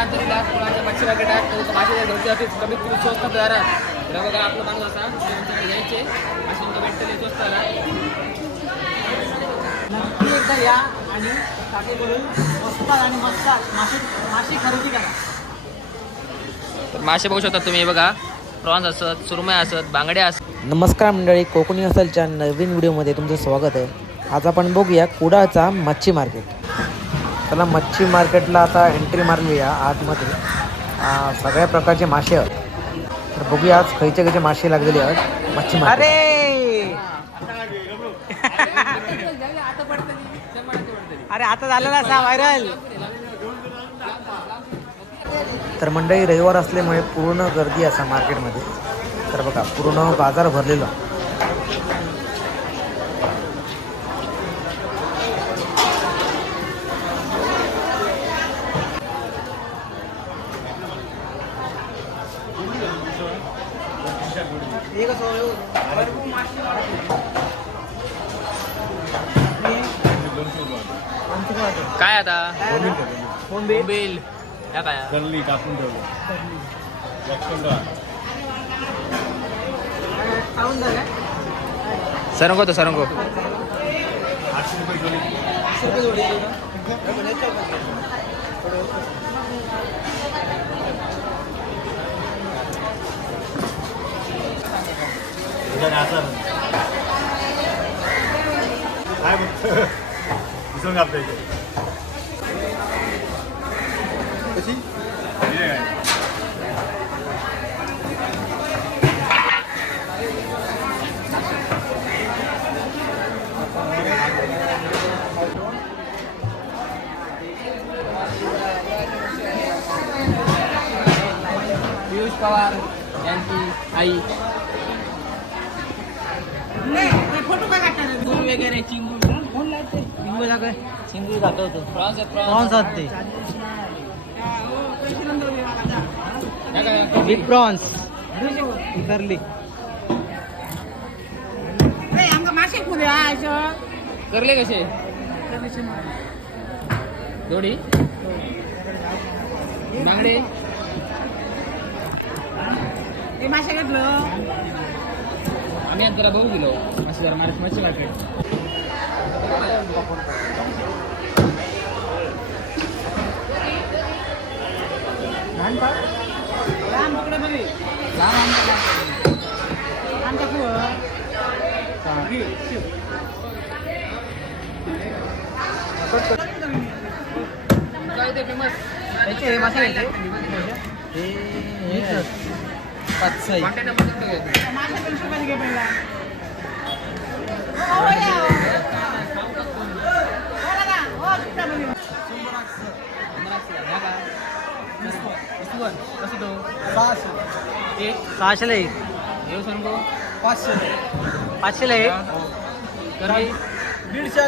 अंतरीला कुणाच्या मच्छी मार्केटात मासे घरचे ऑफिस कमीत कमी स्वस्त दरात बघा आपलं माणूस असा आमच्याकडे घ्यायचे मासे भेटले स्वस्ताला नक्की एकदा या आणि काकेकडून स्वस्तात आणि मस्त मासे खरेदी करा. तर मासे बघू शकता तुम्ही बघा प्रॉन्स असत सुरमई असत बांगड्या असत. नमस्कार मंडळी, कोकणी हॉस्टेलच्या नवीन व्हिडिओमध्ये तुमचं स्वागत आहे. आज आपण बघूया कुडाळचा मच्छी मार्केट. त्याला मच्छी मार्केटला आता एंट्री मारली आहे आतमध्ये. सगळ्या प्रकारचे मासे आहेत. तर बघूया आज खयचे मासे लागलेले आहेत मच्छी मार्केट. अरे आता झालेला असा व्हायरल. तर मंडळी रविवार असल्यामुळे पूर्ण गर्दी असा मार्केटमध्ये. तर बघा पूर्ण बाजार भरलेला. काय आता बोंबील या काय करली कापून ठेवली सरंगो तो सरंगो 800 रुपये जोडी. काय बघ दिसून आपल्या इथे कशी पियुष पवार यांची आई वगैरे चिंगू चिंगळी दाखवतो. प्रॉन्स प्रॉन्स आहेत ते. प्रॉन्स बिग प्रॉन्स करली. करले कसे जोडी बांगडे मासे घेतलं आम्ही आज जरा बघू गेलो असं जरा मच्छी मार्केट. काय ते फेमस मासे घ्यायचे. सहाशेला एक. 500ला एक. दीडशे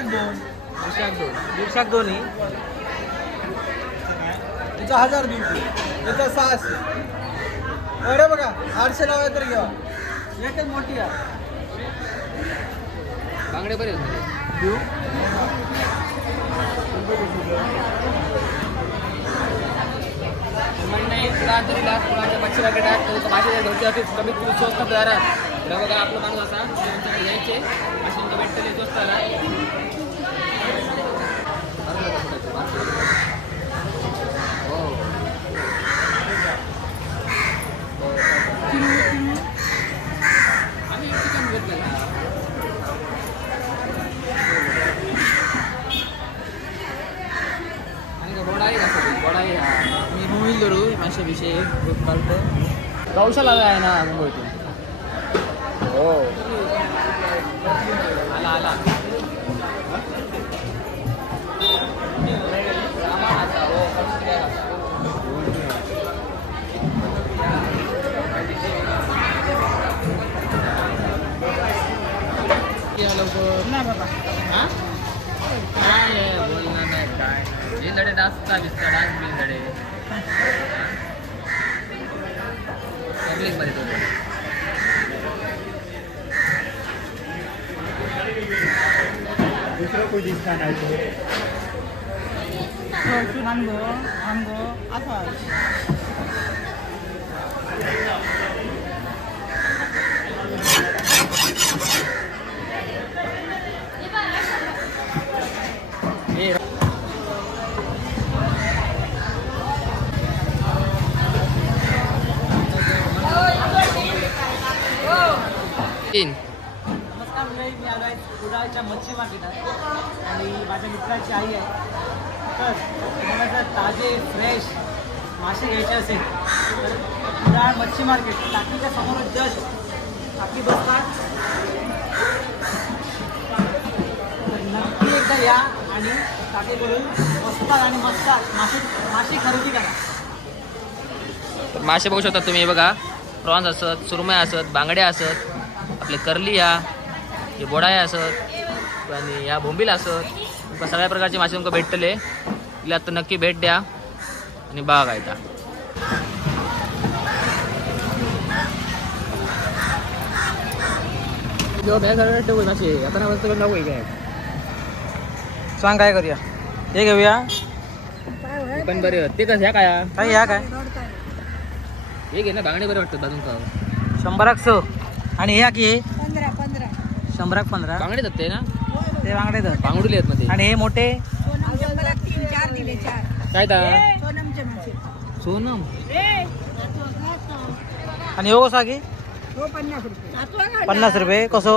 दोन्ही. त्याचा 1000 देऊ त्याचा 600. अरे बघा 800 लावाय तर घ्या एकच मोठी आहे. बांगडे बरे देऊ कुणाच्या मच्छी मार्केटात मासे घरचे ऑफिस कमीत कमी स्वस्त दरात बघा आपलं माणूस असा आमच्याकडे घ्यायचे मासे भेटले स्वस्ताला. आम्ही चिकन घेतलं ना आणि गोडाई का गोडाई मी मोबाईल धरू माशाविषयी काढतो. गौशाला आहे ना मुंबईतून. हो आला आला काय बोलणार नाही काय बिलडे डान्सचा विस्तार डान्स बिलडे मध्ये दूसरा कोई दिखता नहीं तो mango तीन नमस्कार मंडळी, मी आलो आहे कुडाळच्या मच्छी मार्केटात आणि माझ्या मित्राची आई आहे. तर तुम्हाला जर ताजे फ्रेश मासे घ्यायचे असेल तर कुडाळ मच्छी मार्केट टाकीच्या समोरच जस्ट टाकी बसतात. तर नक्की एकदा या आणि टाकीकडून स्वस्तात आणि मस्तात मासे खरेदी करा. तर मासे बघू शकता तुम्ही. हे बघा, प्रॉन्स असत, सुरमई असत, बांगड्या असत, आपले करली या, हे बोडाया असत आणि या बोंबील असत. तुमका सगळ्या प्रकारचे मासे तुमका भेटतले. तिला आता नक्की भेट द्या आणि बघा येता. सांग काय करूया? हे घेऊया. पण बरे ते कसं ह्या काय काय ह्या काय हे घे ना, बांगडे बरे वाटतात बाजून का 100 आणि ह्या की 15 100-15 बांगडे जात ते ना, ते वांगडे तर. बांगडुले आहेत मध्ये. आणि हे मोठे 3-4 दिले 4 काय ता सोनमचे मासे सोनम आणि हो कसा की हो 50 रुपये 50 रुपये. कसो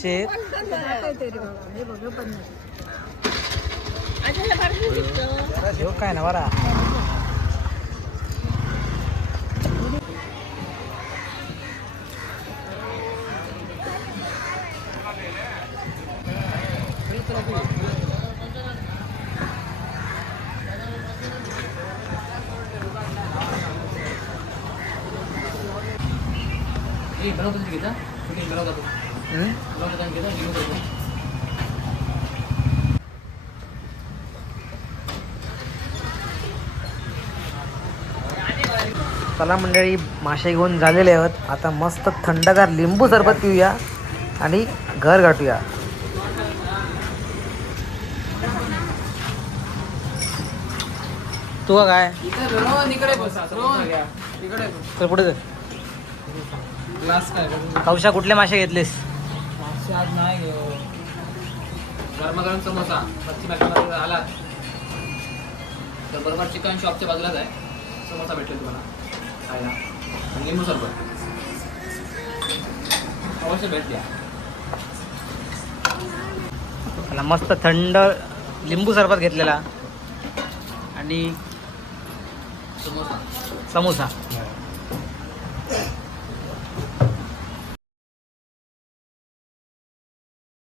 शेर. हे बघ 50 हो काय ना बरा. चला मंडळी, मासे घेऊन झालेले आहेत. आता मस्त थंडगार लिंबू सरबत पिऊया आणि घर गाठूया. तू काय तर पुढे जा. कौशा कुठले मासे घेतलेस? गरमागरम समोसा मच्छी मार्केटमध्ये आलात तर बरोबर चिकन शॉपच्या बाजूलाच आहे. समोसा भेटेल तुम्हाला खायला आणि लिंबू सरबत अवश्य भेट द्या. मला मस्त थंड लिंबू सरबत घेतलेला आणि समोसा समोसा.